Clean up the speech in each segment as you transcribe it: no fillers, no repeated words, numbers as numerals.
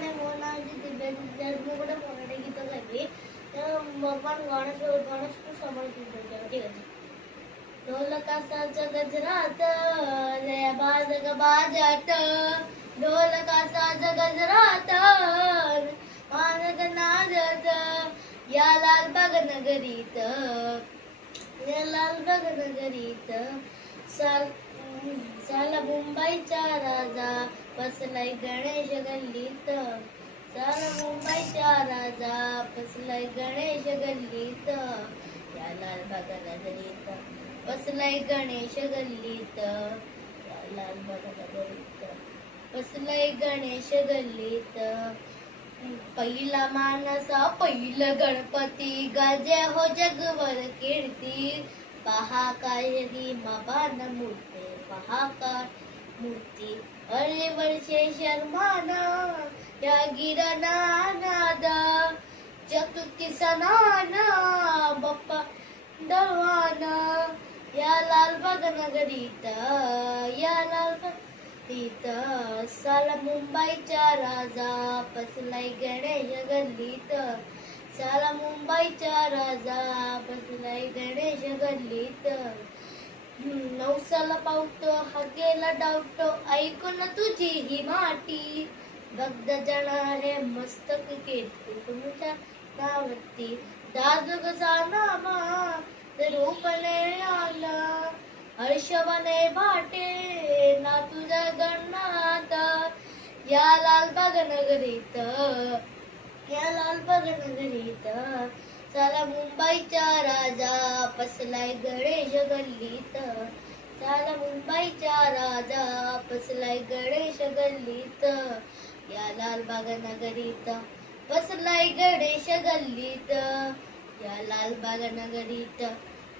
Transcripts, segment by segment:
ମାନେ ମୋ ନାଁ ହେଉଛି ଦିବ୍ୟାଦିତ୍ୟ। ମୁଁ ଗୋଟେ ମରାଠୀ ଗୀତ ଗାଇବି। ଭଗବାନ ଗଣେଶକୁ ସମର୍ପିତ କରିବି। ଠିକ ଅଛି। ढोल का साज गजरात रे बाजग बाजत ढोल का साज गजरात मानग नाचत या लालबाग नगरीत या लालबाग नगरीत साला मुंबईचा राजा बसलाय गणेश गल्लीत साला मुंबईचा राजा बसलाय गणेश गल्लीत या लालबाग नगरीत बसलाय गणेश गल्लीत लालबाग नगरीत बसलाय गणेश गल्लीत पहिला मानसा पहिलं गणपती गाजे हो जगभर कीर्ती पहा काय रीमाबान मूर्ती पहा काय मूर्ती अरे वर्षे शर्माना या गिरणा नाद चतुर्थी सणाना बाप्पा दवाना या लालबाग नगरीत या लालबाग इथं साला मुंबईचा राजा बसलाय गणेश गल्लीत साला मुंबईचा राजा बसलाय गणेश गल्लीत नवसाला पावतो हाकेला डावतो ऐकून तुझी ही माटी भक्त जणारे मस्तक केतू तुमच्या नावती दाजग नामा रूपने आला हर्षवने भाटे ना तुझ्या गणात या लालबाग नगरीत या लालबाग नगरीत साला मुंबईचा राजा बसलाय गणेश गल्लीत साला मुंबईचा राजा बसलाय गणेश गल्लीत या लालबाग नगरीत बसलाय गणेश गल्लीत या लालबाग नगरीत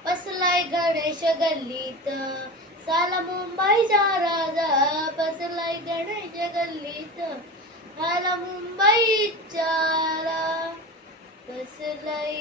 बसलाय गणेश गल्लीत साला मुंबईचा राजा बसलाय गणेश गल्लीत साला मुंबईचा बसलाय